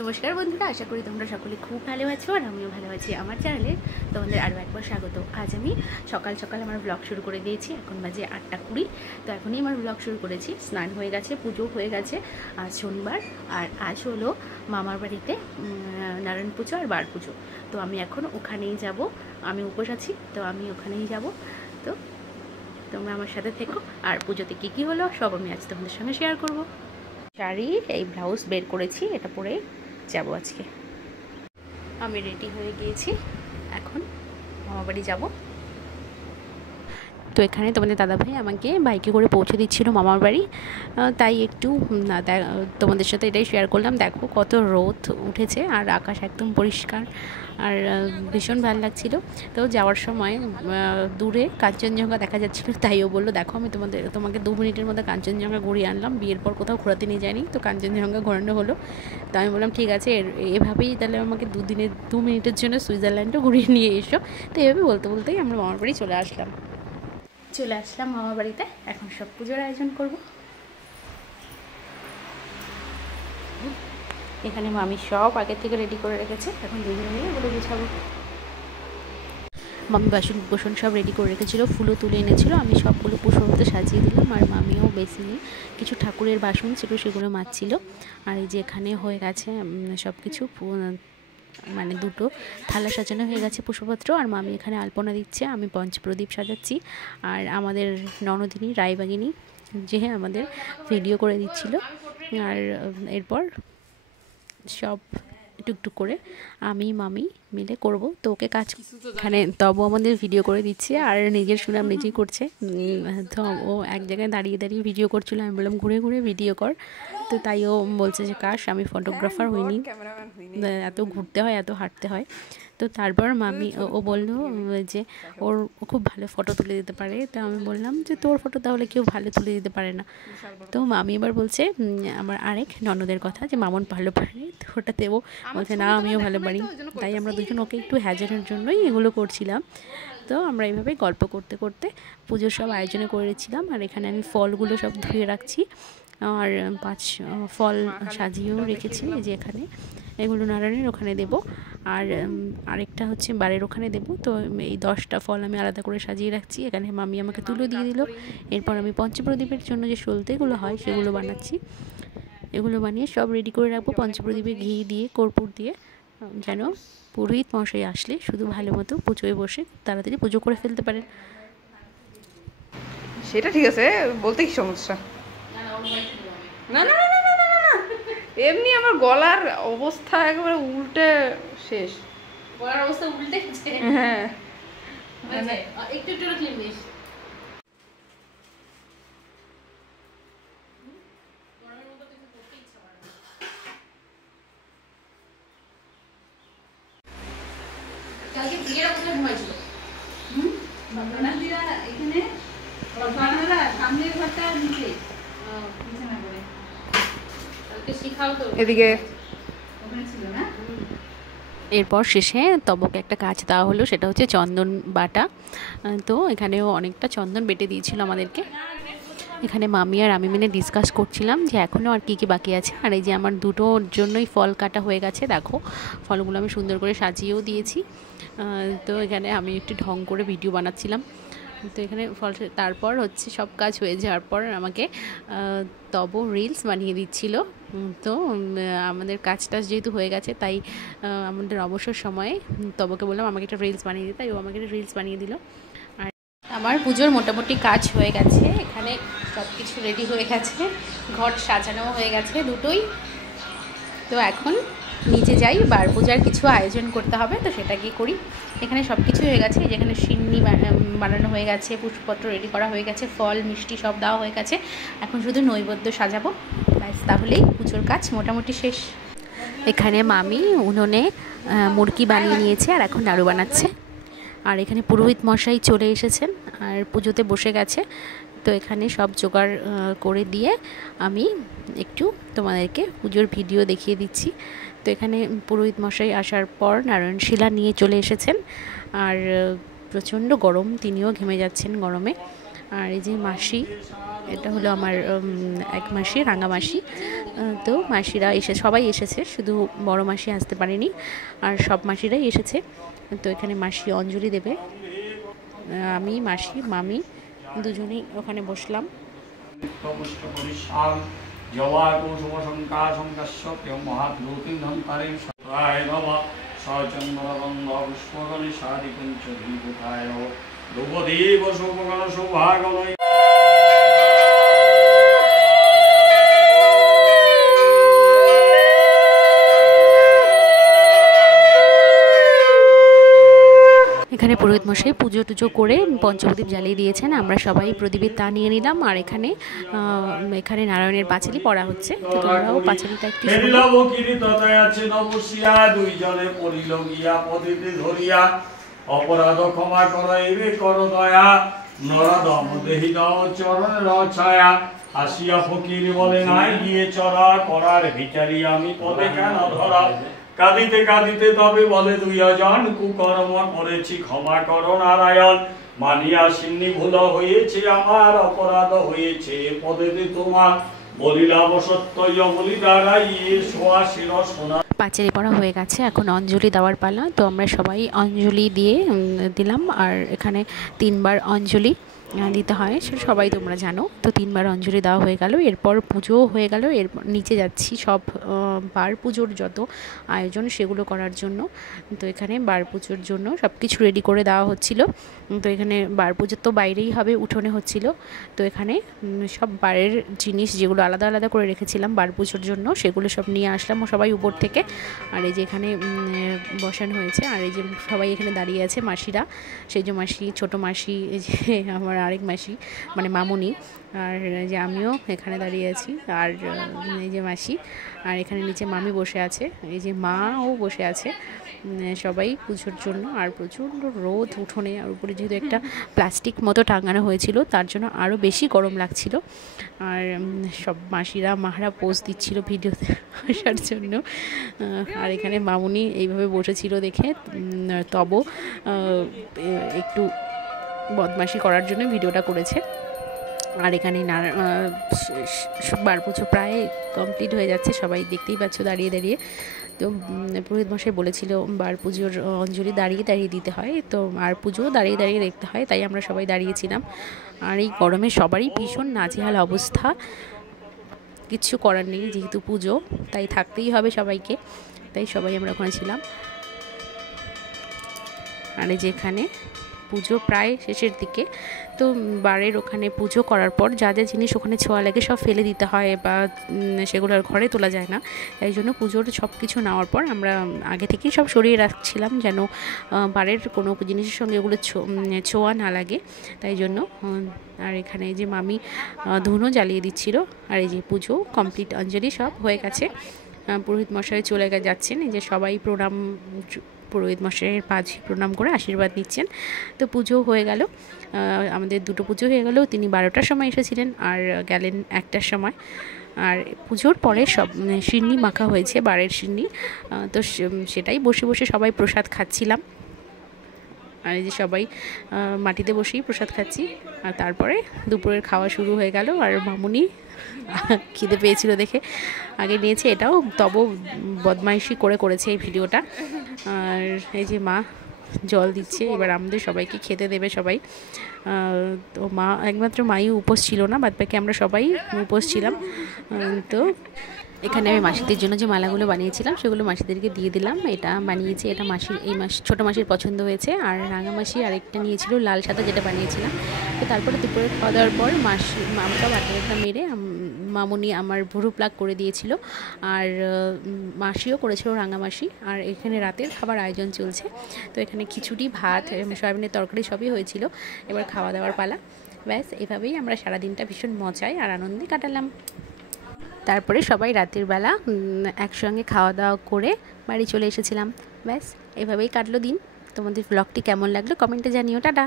নমস্কার বন্ধুরা, আশা করি তোমরা সকলে খুব ভালো আছো আর আমিও ভালো আছি। আমার চ্যানেলে তোমাদের আরও একবার স্বাগত। আজ আমি সকাল সকাল আমার ব্লগ শুরু করে দিয়েছি। এখন বাজে 8:20। তো এখনই আমার ব্লগ শুরু করেছি। স্নান হয়ে গেছে, পুজো হয়ে গেছে। আজ শনিবার আর আজ হলো মামার বাড়িতে নারায়ণ পুজো আর বার পুজো। তো আমি এখন ওখানেই যাব। আমি উপোস আছি, তো আমি ওখানেই যাব। তো তোমরা আমার সাথে থেকো। আর পুজোতে কী কী হলো সব আমি আজ তোমাদের সঙ্গে শেয়ার করব। শাড়ি, এই ব্লাউজ বের করেছি, এটা পরে যাব আজকে। আমি রেডি হয়ে গিয়েছি, এখন মামা বাড়ি যাব। তো এখানে তোমাদের দাদাভাই আমাকে বাইকে করে পৌঁছে দিচ্ছিল মামার বাড়ি, তাই একটু তোমাদের সাথে এটাই শেয়ার করলাম। দেখো কত রোদ উঠেছে আর আকাশ একদম পরিষ্কার আর ভীষণ ভালো লাগছিল। তো যাওয়ার সময় দূরে কাঞ্চনজঙ্ঘা দেখা যাচ্ছিলো, তাইও বললো দেখো আমি তোমাকে 2 মিনিটের মধ্যে কাঞ্চনজঙ্ঘা ঘুরিয়ে আনলাম। বিয়ের পর কোথাও ঘোরাতে নিয়ে যায়নি, তো কাঞ্চনজঙ্ঘা ঘোরানো হলো। তো আমি বললাম ঠিক আছে, এভাবেই তাহলে আমাকে 2 মিনিটের জন্য সুইজারল্যান্ডও ঘুরিয়ে নিয়ে এসো। তো এভাবে বলতে বলতেই আমরা মামার বাড়ি চলে আসলাম মামার বাড়িতে। এখন সব পুজোর আয়োজন করব। এখানে মামি সব আগে থেকে রেডি করে রেখেছে, এখন দুজনে মিলে ওগুলো গুছাবো। মামি বাসন সব রেডি করে রেখেছিলো, ফুলও তুলে এনেছিল। আমি সবগুলো পুষ্পমতে সাজিয়ে দিলাম আর মামিও বেসিনে কিছু ঠাকুরের বাসন ছিল সেগুলো মাজছিল। আর এই যে এখানে হয়ে গেছে সব কিছু, মানে 2টো থালা সাজানো হয়ে গেছে পুষ্পপত্র। আর মামি এখানে আলপনা দিচ্ছে, আমি পঞ্চপ্রদীপ সাজাচ্ছি। আর আমাদের ননদিনী রায়বাগিনী যে আমাদের ভিডিও করে দিচ্ছিল। আর এরপর সব টুকটুক করে আমি মামি মিলে করব। তো ওকে কাজ এখানে তবু আমাদের ভিডিও করে দিচ্ছে আর নিজের সুনাম নিজেই করছে। তো ও এক জায়গায় দাঁড়িয়ে দাঁড়িয়ে ভিডিও করছিল, আমি বললাম ঘুরে ঘুরে ভিডিও কর। তো তাই ও বলছে যে কাশ আমি ফটোগ্রাফার হইনি, এত ঘুরতে হয়, এত হাঁটতে হয়। তো তারপর মামি ও বলল যে ও খুব ভালো ফটো তুলে দিতে পারে। তো আমি বললাম যে তোর ফটো তাহলে কেউ ভালো তুলে দিতে পারে না। তো মামি এবার বলছে আমার আরেক ননদের কথা, যে মামন ভালো পারে। তো ওটাতে ও বলছে না আমিও ভালো পারি। তাই আমরা দুজন ওকে একটু হ্যাজারের জন্যই এগুলো করছিলাম। তো আমরা এইভাবে গল্প করতে করতে পুজোর সব আয়োজনে করেছিলাম। আর এখানে আমি ফলগুলো সব ধুয়ে রাখছি আর 5 ফল সাজিয়েও রেখেছি। যে এখানে এগুলো নারায়ণের ওখানে দেব আর আরেকটা হচ্ছে বাড়ির ওখানে দেব। তো এই 10টা ফল আমি আলাদা করে সাজিয়ে রাখছি। এখানে মামি আমাকে তুলো দিয়ে দিল। এরপর আমি পঞ্চপ্রদীপের জন্য যে সলতেগুলো হয় সেগুলো বানাচ্ছি। এগুলো বানিয়ে সব রেডি করে রাখবো পঞ্চপ্রদীপে ঘি দিয়ে, কর্পূর দিয়ে, যেন পুরোহিত মশাই আসলে শুধু ভালো মতো পুজোয় বসে তাড়াতাড়ি পুজো করে ফেলতে পারেন। সেটা ঠিক আছে, বলতে কি সমস্যা? না না না না না না, এমনি আমার গলার অবস্থা একেবারে উল্টে শেষ। গলার অবস্থা উল্টে গেছে? হ্যাঁ, একটু একটু ক্লিন দিস। কালকে বিয়ের কোথায় ঘুমাইছিল? এখানে সামনের ঘরটা নিচে বিছানা করে কালকে শিখাও তো এদিকে ওখানে ছিল না। এরপর শেষে তবকে একটা কাজ দেওয়া হলো, সেটা হচ্ছে চন্দন বাটা। তো এখানেও অনেকটা চন্দন বেটে দিয়েছিল আমাদেরকে। এখানে মামি আর আমি মিলে ডিসকাস করছিলাম যে এখনও আর কী কী বাকি আছে। আর এই যে আমার দুটোর জন্যই ফল কাটা হয়ে গেছে, দেখো ফলগুলো আমি সুন্দর করে সাজিয়েও দিয়েছি। তো এখানে আমি একটু ঢং করে ভিডিও বানাচ্ছিলাম। তো এখানে তারপর হচ্ছে সব কাজ হয়ে যাওয়ার পর আমাকে তব রিলস বানিয়ে দিচ্ছিল। তো আমাদের কাজ টাজ যেহেতু হয়ে গেছে, তাই আমাদের অবসর সময়ে তবকে বললাম আমাকে একটা রিলস বানিয়ে দিতে, তাই ও আমাকে একটা রিলস বানিয়ে দিল। আর আমার পুজোর মোটামুটি কাজ হয়ে গেছে, এখানে সব কিছু রেডি হয়ে গেছে, ঘর সাজানো হয়ে গেছে দুটোই। তো এখন নিচে যাই, বার পূজার কিছু আয়োজন করতে হবে, তো সেটা গিয়ে করি। এখানে সব কিছু হয়ে গেছে, যেখানে সিন্নি বানানো হয়ে গেছে, পুষ্পপত্র রেডি করা হয়ে গেছে, ফল মিষ্টি সব দেওয়া হয়ে গেছে। এখন শুধু নৈবেদ্য সাজাবো, ব্যাস তাহলেই পুজোর কাজ মোটামুটি শেষ। এখানে মামি উনুনে মুরগি বানিয়ে নিয়েছে আর এখন নাড়ু বানাচ্ছে। আর এখানে পুরোহিত মশাই চলে এসেছেন আর পুজোতে বসে গেছে। তো এখানে সব জোগাড় করে দিয়ে আমি একটু তোমাদেরকে পুজোর ভিডিও দেখিয়ে দিচ্ছি। তো এখানে পুরোহিত মশাই আসার পর নারায়ণ শিলা নিয়ে চলে এসেছেন আর প্রচণ্ড গরম, তিনিও ঘেমে যাচ্ছেন গরমে। আর এই যে মাসি এটা হলো আমার এক মাসি, রাঙা মাসি। তো মাসিরা সবাই এসেছে, শুধু বড় মাসি আসতে পারেনি, আর সব মাসিরাই এসেছে। তো এখানে মাসি অঞ্জলি দেবে, আমি, মাসি, মামি দুজনেই ওখানে বসলাম। এখানে পুরোহিত মশাই পুজো টুজো করে পঞ্চপ্রদীপ জ্বালিয়ে দিয়েছেন, আমরা সবাই প্রদীপের তা নিয়ে নিলাম। আর এখানে নারায়ণের পাঁচালি পড়া হচ্ছে, তো তোমরাও পাঁচালিটা একটু অপরাধ ক্ষমা করাইবে কর দয়া, নরদম দেহি দাও চরণের ছায়া, আসিয়া ফকির বলে নাই গিয়ে চরা, করার ভিচারি আমি পদে কেন ধরা, কাঁদিতে কাঁদিতে তবে বলে দুইজন, কুকর্ম করেছি ক্ষমা করো নারায়ণ, মানিয়া সিন্নি ভুল হয়েছে আমার, অপরাধ হয়েছে পদেতে তোমার, বলিলাম সত্য বলি দাঁড়াই সোয়া শির সোনা। পাঁচালি পড়া হয়ে গেছে, এখন অঞ্জলি দেওয়ার পালা। তো আমরা সবাই অঞ্জলি দিয়ে দিলাম। আর এখানে 3 বার অঞ্জলি দিতে হয়, সেটা সবাই তোমরা জানো। তো 3 বার অঞ্জলি দেওয়া হয়ে গেল, এরপর পুজো হয়ে গেল। এরপর নিচে যাচ্ছি সব বার পুজোর যত আয়োজন সেগুলো করার জন্য। তো এখানে বার পুজোর জন্য সব কিছু রেডি করে দেওয়া হচ্ছিল। তো এখানে বার পুজো তো বাইরেই হবে, উঠোনে হচ্ছিল। তো এখানে সব বারের জিনিস যেগুলো আলাদা আলাদা করে রেখেছিলাম বার পুজোর জন্য, সেগুলো সব নিয়ে আসলাম সবাই উপর থেকে। আর এই যে এখানে বসানো হয়েছে, আর এই যে সবাই এখানে দাঁড়িয়ে আছে মাসিরা, সেই যে মাসি, ছোটো মাসি, এই যে আমার আরেক মাসি মানে মামুনি, আর যে আমিও এখানে দাঁড়িয়ে আছি, আর এই যে মাসি, আর এখানে নিচে মামি বসে আছে, এই যে মাও বসে আছে, সবাই পুজোর জন্য। আর প্রচণ্ড রোদ উঠোনে, আর উপরে যেহেতু একটা প্লাস্টিক মতো টাঙানো হয়েছিল তার জন্য আরও বেশি গরম লাগছিল। আর সব মাসিরা মাহারা পোজ দিচ্ছিল ভিডিওতে আসার জন্য। আর এখানে মামুনি এইভাবে বসেছিল দেখে তব একটু বদমাশি করার জন্য ভিডিওটা করেছে। আর এখানে বার পুজো প্রায় কমপ্লিট হয়ে যাচ্ছে, সবাই দেখতেই পাচ্ছ দাঁড়িয়ে দাঁড়িয়ে। তো পুরোহিত মশাই বলেছিল বার পুজোর অঞ্জলি দাঁড়িয়ে দাঁড়িয়ে দিতে হয়, তো আর পুজোও দাঁড়িয়ে দাঁড়িয়ে দেখতে হয়, তাই আমরা সবাই দাঁড়িয়েছিলাম। আর এই গরমে সবারই ভীষণ নাজেহাল অবস্থা, কিচ্ছু করার নেই, যেহেতু পুজো তাই থাকতেই হবে সবাইকে, তাই সবাই আমরা ওখানে ছিলাম। আর যেখানে পুজো প্রায় শেষের দিকে, তো বারের ওখানে পুজো করার পর যা যা জিনিস ওখানে ছোঁয়া লাগে সব ফেলে দিতে হয়, বা সেগুলো আর ঘরে তোলা যায় না। তাই জন্য পুজোর সব কিছু নেওয়ার পর আমরা আগে থেকেই সব সরিয়ে রাখছিলাম, যেন বারের কোনো জিনিসের সঙ্গে ওগুলো ছোঁয়া না লাগে, তাই জন্য। আর এখানে যে মামি ধুনো জ্বালিয়ে দিচ্ছিল। আর এই যে পুজো কমপ্লিট, অঞ্জলি সব হয়ে গেছে, পুরোহিত মশাই চলে যাচ্ছেন। এই যে সবাই প্রণাম, পুরোহিত মশাইয়ের পাঁচ প্রণাম করে আশীর্বাদ নিচ্ছেন। তো পুজো হয়ে গেল, আমাদের 2টো পুজো হয়ে গেল। তিনি 12টার সময় এসেছিলেন আর গেলেন 1টার সময়। আর পুজোর পরে সব সিন্নি মাখা হয়েছে, বারের সিন্নি, তো সেটাই বসে বসে সবাই প্রসাদ খাচ্ছিলাম। আর এই যে সবাই মাটিতে বসেই প্রসাদ খাচ্ছি। আর তারপরে দুপুরের খাওয়া শুরু হয়ে গেল। আর মামুনি খিদে পেয়েছিল দেখে আগে নিয়েছে, এটাও তব বদমাইশি করেছে এই ভিডিওটা। আর এই যে মা জল দিচ্ছে, এবার আমাদের সবাইকে খেতে দেবে সবাই। তো মা একমাত্র মাই উপোস ছিল না, বাদবাকি আমরা সবাই উপোস ছিলাম। তো এখানে আমি মাসিদের জন্য যে মালাগুলো বানিয়েছিলাম সেগুলো মাসিদেরকে দিয়ে দিলাম। এটা বানিয়েছি, এটা মাসির, এই ছোটো মাসির পছন্দ হয়েছে। আর রাঙা মাসি আরেকটা নিয়েছিল লাল সাদা, যেটা বানিয়েছিলাম। তো তারপরে দুপুরে খাওয়া দাওয়ার পর মামটা বাটাটা মেরে মামুনি আমার ভুরু প্লাগ করে দিয়েছিল, আর মাসিও করেছিল, রাঙা মাসি। আর এখানে রাতের খাবার আয়োজন চলছে। তো এখানে খিচুড়ি, ভাত, সয়াবিনের তরকারি সবই হয়েছিল। এবার খাওয়া দাওয়ার পালা। ব্যাস, এভাবেই আমরা সারাদিনটা ভীষণ মজায় আর আনন্দে কাটালাম। তারপরে সবাই রাতের বেলা একসঙ্গে খাওয়া দাওয়া করে বাড়ি চলে এসেছিলাম। ব্যাস, এভাবেই কাটলো দিন। তোমাদের ব্লগটি কেমন লাগলো কমেন্টে জানিও। টাটা।